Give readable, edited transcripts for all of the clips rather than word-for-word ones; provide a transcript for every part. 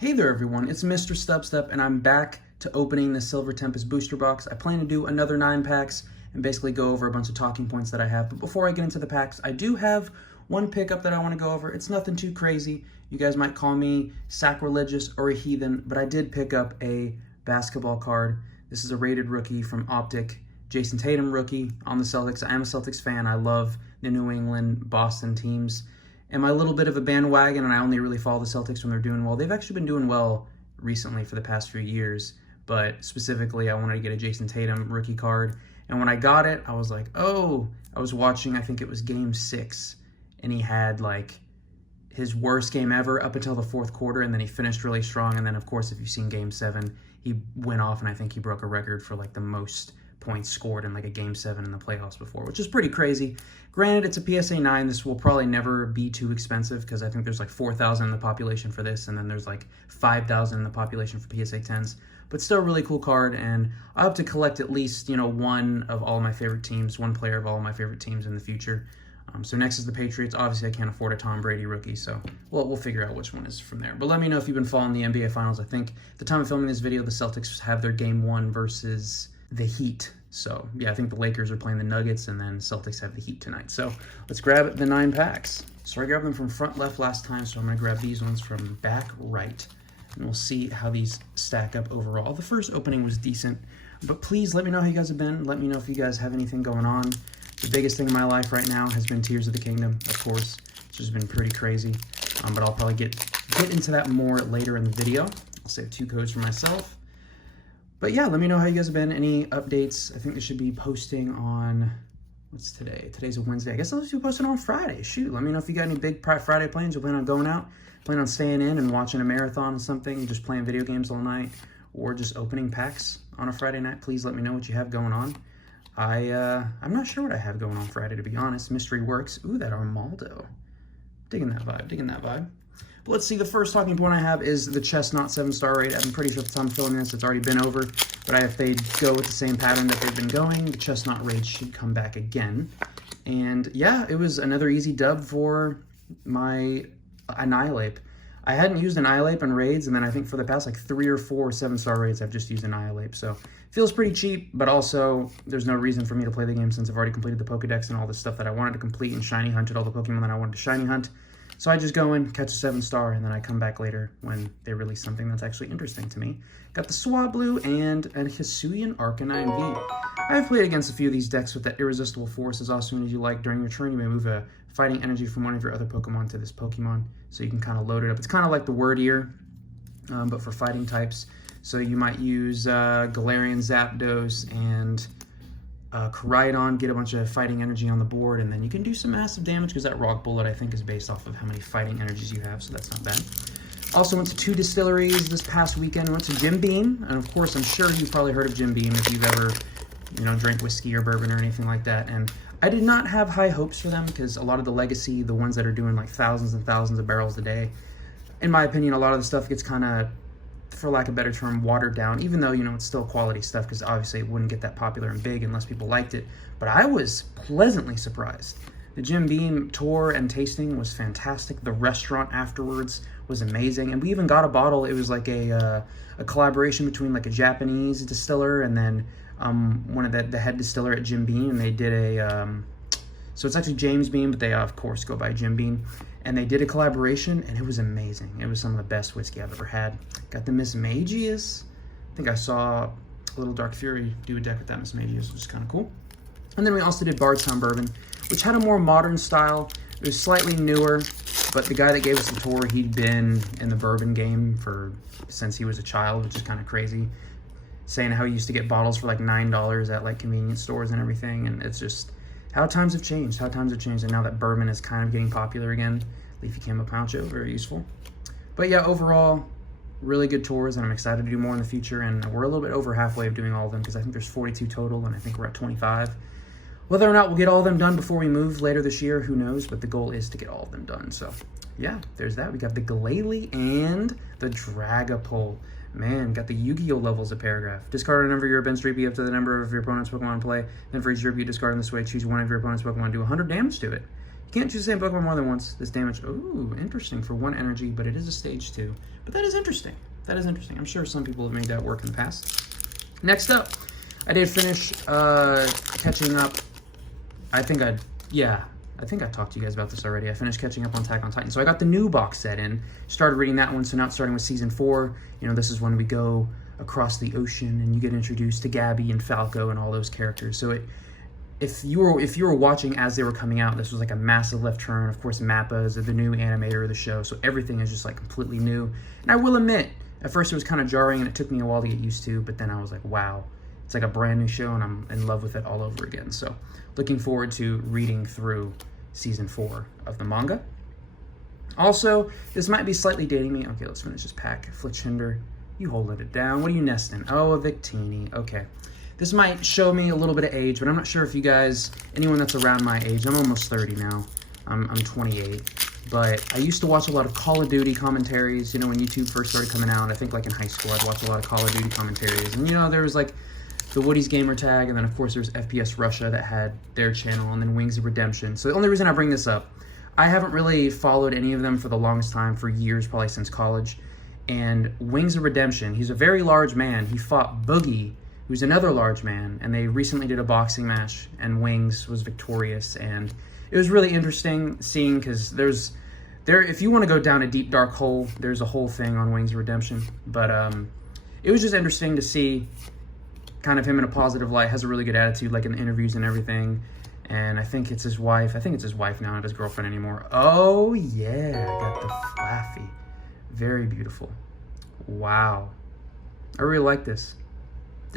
Hey there everyone, it's Mr. Stubstep and I'm back to opening the Silver Tempest Booster Box. I plan to do another 9 packs and basically go over a bunch of talking points that I have. But before I get into the packs, I do have one pickup that I want to go over. It's nothing too crazy. You guys might call me sacrilegious or a heathen, but I did pick up a basketball card. This is a rated rookie from Optic, Jason Tatum rookie on the Celtics. I am a Celtics fan. I love the New England, Boston teams. Am I a little bit of a bandwagon and I only really follow the Celtics when they're doing well? They've actually been doing well recently for the past few years, but specifically I wanted to get a Jason Tatum rookie card. And when I got it, I was like, oh, I was watching, I think it was game 6, and he had like his worst game ever up until the 4th quarter, and then he finished really strong. And then of course, if you've seen game 7, he went off and I think he broke a record for like the most points scored in like a game 7 in the playoffs before, which is pretty crazy. Granted, it's a PSA 9. This will probably never be too expensive because I think there's like 4,000 in the population for this, and then there's like 5,000 in the population for PSA 10s. But still a really cool card, and I hope to collect at least, one of all my favorite teams, one player of all my favorite teams in the future. So next is the Patriots. Obviously, I can't afford a Tom Brady rookie, so we'll figure out which one is from there. But let me know if you've been following the NBA Finals. I think at the time of filming this video, the Celtics have their game 1 versus the Heat. So yeah, I think the Lakers are playing the Nuggets, and then Celtics have the Heat tonight. So let's grab the 9 packs. So I grabbed them from front left last time, so I'm gonna grab these ones from back right, and we'll see how these stack up overall. The first opening was decent, but please let me know how you guys have been. Let me know if you guys have anything going on. The biggest thing in my life right now has been Tears of the Kingdom, of course, which has been pretty crazy, but I'll probably get into that more later in the video. I'll save 2 codes for myself. But yeah, let me know how you guys have been. Any updates? I think they should be posting on, what's today? Today's a Wednesday. I guess I'll just be posting on Friday. Shoot, let me know if you got any big Friday plans. You plan on going out? Plan on staying in and watching a marathon or something? Just playing video games all night? Or just opening packs on a Friday night? Please let me know what you have going on. I'm not sure what I have going on Friday, to be honest. Mystery works. Ooh, that Armaldo. Digging that vibe, digging that vibe. But let's see, the first talking point I have is the Chestnut 7-star rate. I'm pretty sure at the time of filming this, it's already been over. But if they go with the same pattern that they've been going, the Chestnut rate should come back again. And yeah, it was another easy dub for my Annihilate. I hadn't used Annihilate on raids, and then I think for the past like 3 or 4 7-star raids, I've just used Annihilate. So feels pretty cheap, but also there's no reason for me to play the game since I've already completed the Pokedex and all the stuff that I wanted to complete and shiny hunted all the Pokemon that I wanted to shiny hunt. So I just go in, catch a 7-star, and then I come back later when they release something that's actually interesting to me. Got the Swablu and a Hisuian Arcanine V. I've played against a few of these decks with that Irresistible Force. As often as you like, during your turn, you may move a fighting energy from one of your other Pokemon to this Pokemon, so you can kind of load it up. It's kind of like the Word Ear, but for fighting types. So you might use Galarian Zapdos and Koraidon, get a bunch of fighting energy on the board, and then you can do some massive damage because that Rock Bullet, I think, is based off of how many fighting energies you have, so that's not bad. Also went to 2 distilleries this past weekend. Went to Jim Beam, and of course, I'm sure you've probably heard of Jim Beam if you've ever, drank whiskey or bourbon or anything like that. And I did not have high hopes for them because a lot of the legacy, the ones that are doing like thousands and thousands of barrels a day, in my opinion, a lot of the stuff gets kind of, for lack of a better term, watered down, even though, it's still quality stuff because obviously it wouldn't get that popular and big unless people liked it. But I was pleasantly surprised. The Jim Beam tour and tasting was fantastic. The restaurant afterwards was amazing. And we even got a bottle. It was like a collaboration between like a Japanese distiller and then one of the head distiller at Jim Beam. And they did so it's actually James Beam, but they of course go by Jim Beam. And they did a collaboration, and it was amazing. It was some of the best whiskey I've ever had. Got the Miss Magius. I think I saw Little Dark Fury do a deck with that Miss Magius, which is kind of cool. And then we also did Bardstown Bourbon, which had a more modern style. It was slightly newer, but the guy that gave us the tour, he'd been in the bourbon game since he was a child, which is kind of crazy. Saying how he used to get bottles for like $9 at like convenience stores and everything, and it's just how times have changed, and now that bourbon is kind of getting popular again. Leafy Camo Poncho, very useful. But yeah, overall, really good tours, and I'm excited to do more in the future, and we're a little bit over halfway of doing all of them, because I think there's 42 total, and I think we're at 25. Whether or not we'll get all of them done before we move later this year, who knows, but the goal is to get all of them done. So yeah, there's that. We got the Glalie and the Dragapult. Man, got the Yu-Gi-Oh! Levels of paragraph. Discard a number of your events, repeat up to the number of your opponent's Pokemon in play. Then for each repeat, discard in this way, choose one of your opponent's Pokemon, do 100 damage to it. Can't choose the same Pokemon more than once. This damage, ooh, interesting for 1 energy, but it is a stage 2. But that is interesting. That is interesting. I'm sure some people have made that work in the past. Next up, I did finish catching up. I think I talked to you guys about this already. I finished catching up on Attack on Titan. So I got the new box set in, started reading that one, so now it's starting with Season 4. You know, this is when we go across the ocean and you get introduced to Gabby and Falco and all those characters. So if you were watching as they were coming out, this was like a massive left turn. Of course, Mappa is the new animator of the show, so everything is just like completely new. And I will admit, at first it was kind of jarring and it took me a while to get used to, but then I was like, wow, it's like a brand new show and I'm in love with it all over again. So looking forward to reading through Season 4 of the manga. Also, this might be slightly dating me. Okay, let's finish this pack. Fletchinder, you holding it down. What are you nesting? Oh, a Victini. Okay. This might show me a little bit of age, but I'm not sure if you guys, anyone that's around my age, I'm almost 30 now. I'm 28. But I used to watch a lot of Call of Duty commentaries, you know, when YouTube first started coming out. I think like in high school, I'd watch a lot of Call of Duty commentaries. And, you know, there was like the Woody's Gamer Tag, and then of course there's FPS Russia that had their channel, and then Wings of Redemption. So the only reason I bring this up, I haven't really followed any of them for the longest time, for years, probably since college. And Wings of Redemption, he's a very large man. He fought Boogie, who's another large man, and they recently did a boxing match, and Wings was victorious. And it was really interesting seeing, because if you want to go down a deep dark hole, there's a whole thing on Wings of Redemption. But it was just interesting to see kind of him in a positive light. Has a really good attitude, like in the interviews and everything. And I think it's his wife. I think it's his wife now, not his girlfriend anymore. Oh yeah, got the Flaffy. Very beautiful. Wow. I really like this.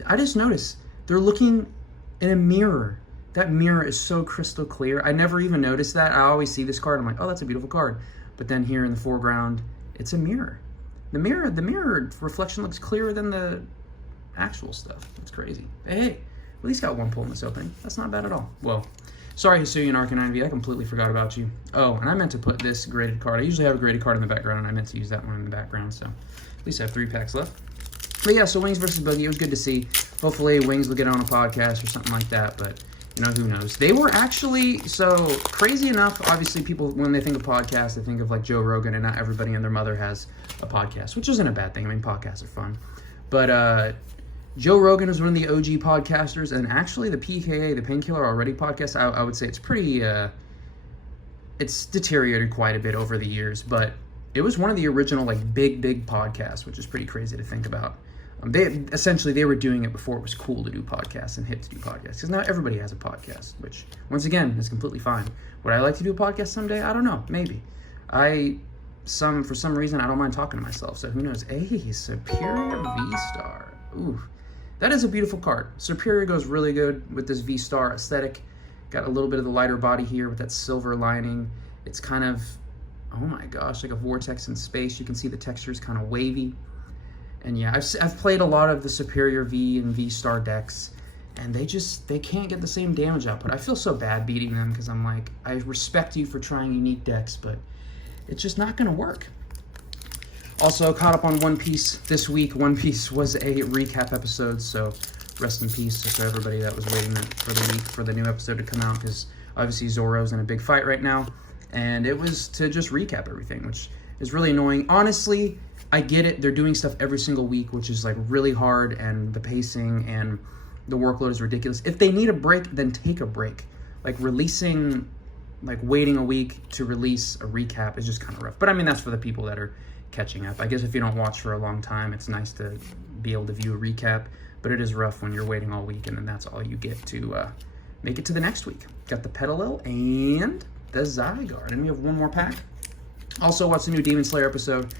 I just noticed they're looking in a mirror. That mirror is so crystal clear. I never even noticed that. I always see this card, I'm like, oh, that's a beautiful card. But then here in the foreground, it's a mirror. The mirror reflection looks clearer than the actual stuff. It's crazy. Hey, at least got one pull in this opening. That's not bad at all. Well, sorry, Hisuian Arcanine V, I completely forgot about you. Oh, and I meant to put this graded card. I usually have a graded card in the background, and I meant to use that one in the background, so at least I have 3 packs left. But yeah, so Wings versus Boogie, it was good to see. Hopefully Wings will get on a podcast or something like that, but you know, who knows. They were actually, so crazy enough, obviously people, when they think of podcasts, they think of like Joe Rogan, and not everybody and their mother has a podcast, which isn't a bad thing. I mean, podcasts are fun. But Joe Rogan is one of the OG podcasters, and actually the PKA, the Painkiller Already podcast, I would say it's pretty, it's deteriorated quite a bit over the years, but it was one of the original like big podcasts, which is pretty crazy to think about. They were doing it before it was cool to do podcasts and hip to do podcasts, because now everybody has a podcast, which once again is completely fine. Would I like to do a podcast someday? I don't know, maybe. For some reason I don't mind talking to myself, so who knows. Hey, Superior V-Star. Ooh, that is a beautiful card. Superior goes really good with this V-Star aesthetic. Got a little bit of the lighter body here with that silver lining. It's kind of, oh my gosh, like a vortex in space. You can see the texture is kind of wavy. And yeah, I've played a lot of the Superior V and V-Star decks, and they can't get the same damage output. I feel so bad beating them, because I'm like, I respect you for trying unique decks, but it's just not going to work. Also, caught up on One Piece this week. One Piece was a recap episode, so rest in peace to everybody that was waiting for the week for the new episode to come out, because obviously Zoro's in a big fight right now, and it was to just recap everything, which is really annoying. Honestly, I get it. They're doing stuff every single week, which is like really hard, and the pacing and the workload is ridiculous. If they need a break, then take a break. Like waiting a week to release a recap is just kind of rough. But I mean, that's for the people that are catching up. I guess if you don't watch for a long time, it's nice to be able to view a recap, but it is rough when you're waiting all week and then that's all you get to make it to the next week. Got the Petalil and the Zygarde. And we have one more pack. Also watched the new Demon Slayer episode.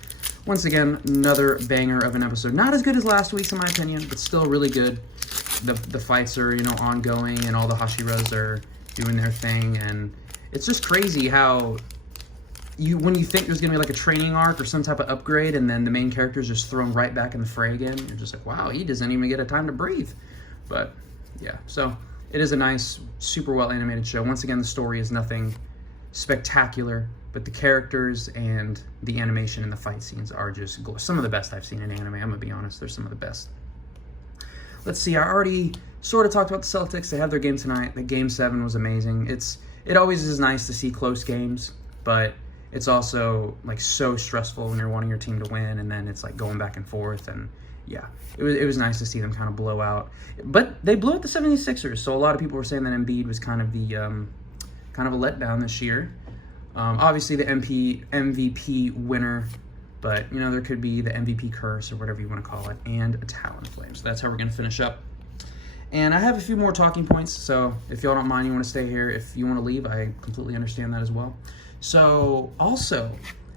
Once again, another banger of an episode. Not as good as last week's in my opinion, but still really good. The fights are, you know, ongoing, and all the Hashiras are doing their thing, and it's just crazy how when you think there's gonna be like a training arc or some type of upgrade, and then the main character is just thrown right back in the fray again. You're just like, wow, he doesn't even get a time to breathe. But yeah, so it is a nice, super well animated show. Once again, the story is nothing spectacular, but the characters and the animation and the fight scenes are just some of the best I've seen in anime. I'm gonna be honest, they're some of the best. Let's see, I already sort of talked about the Celtics. They have their game tonight. The Game 7 was amazing. It's it always is nice to see close games, but it's also like so stressful when you're wanting your team to win, and then it's like going back and forth, and yeah, it was nice to see them kind of blow out. But they blew out the 76ers, so a lot of people were saying that Embiid was kind of the kind of a letdown this year. Obviously the MVP winner, but you know, there could be the MVP curse or whatever you want to call it, and a Talonflame. So that's how we're going to finish up. And I have a few more talking points, so if y'all don't mind, you want to stay here. If you want to leave, I completely understand that as well. So also,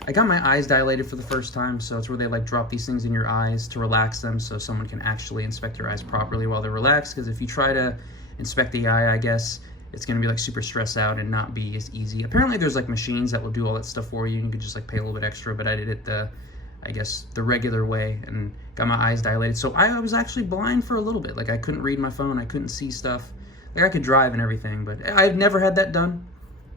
I got my eyes dilated for the first time, so it's where they like drop these things in your eyes to relax them so someone can actually inspect your eyes properly while they're relaxed, because if you try to inspect the eye, I guess it's going to be like super stressed out and not be as easy. Apparently there's like machines that will do all that stuff for you, and you can just like pay a little bit extra, but I did it I guess the regular way and got my eyes dilated. So I was actually blind for a little bit. Like I couldn't read my phone, I couldn't see stuff. Like I could drive and everything, but I've never had that done.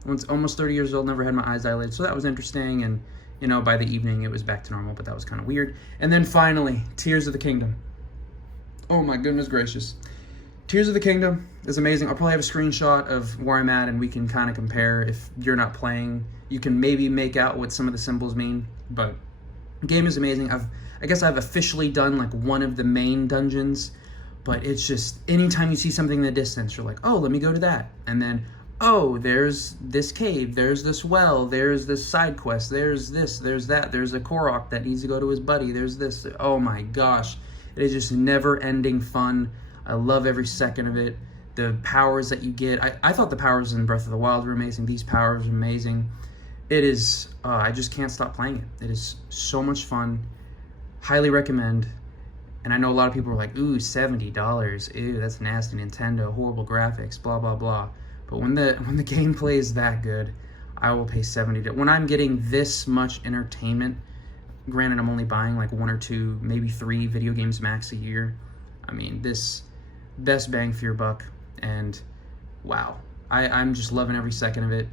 I was almost 30 years old, never had my eyes dilated. So that was interesting, and you know, by the evening it was back to normal, but that was kind of weird. And then finally, Tears of the Kingdom. Oh my goodness gracious. Tears of the Kingdom is amazing. I'll probably have a screenshot of where I'm at and we can kind of compare. If you're not playing, you can maybe make out what some of the symbols mean, but the game is amazing. I guess I've officially done like one of the main dungeons, but it's just anytime you see something in the distance, you're like, oh, let me go to that. And then, oh, there's this cave, there's this well, there's this side quest, there's this, there's that, there's a Korok that needs to go to his buddy, there's this. Oh my gosh, it is just never-ending fun. I love every second of it. The powers that you get, I thought the powers in Breath of the Wild were amazing. These powers are amazing. It is, I just can't stop playing it. It is so much fun. Highly recommend. And I know a lot of people are like, ooh, $70. Ew, that's nasty. Nintendo, horrible graphics, blah, blah, blah. But when the gameplay is that good, I will pay $70. When I'm getting this much entertainment, granted I'm only buying like 1 or 2, maybe 3 video games max a year. I mean, this best bang for your buck, and wow, I'm just loving every second of it.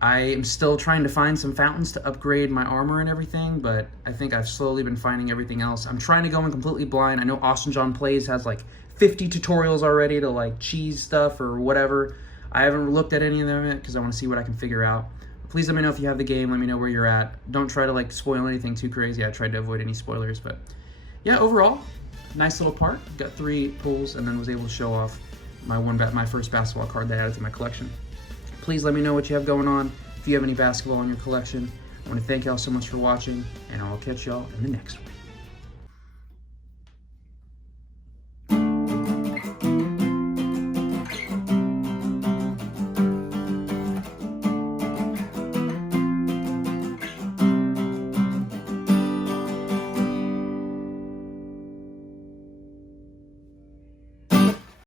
I am still trying to find some fountains to upgrade my armor and everything, but I think I've slowly been finding everything else. I'm trying to go in completely blind. I know Austin John Plays has like 50 tutorials already to like cheese stuff or whatever. I haven't looked at any of them yet because I want to see what I can figure out. Please let me know if you have the game. Let me know where you're at. Don't try to like spoil anything too crazy. I tried to avoid any spoilers, but yeah, overall, nice little part. Got 3 pulls and then was able to show off my first basketball card that I added to my collection. Please let me know what you have going on. If you have any basketball in your collection, I want to thank y'all so much for watching, and I'll catch y'all in the next one.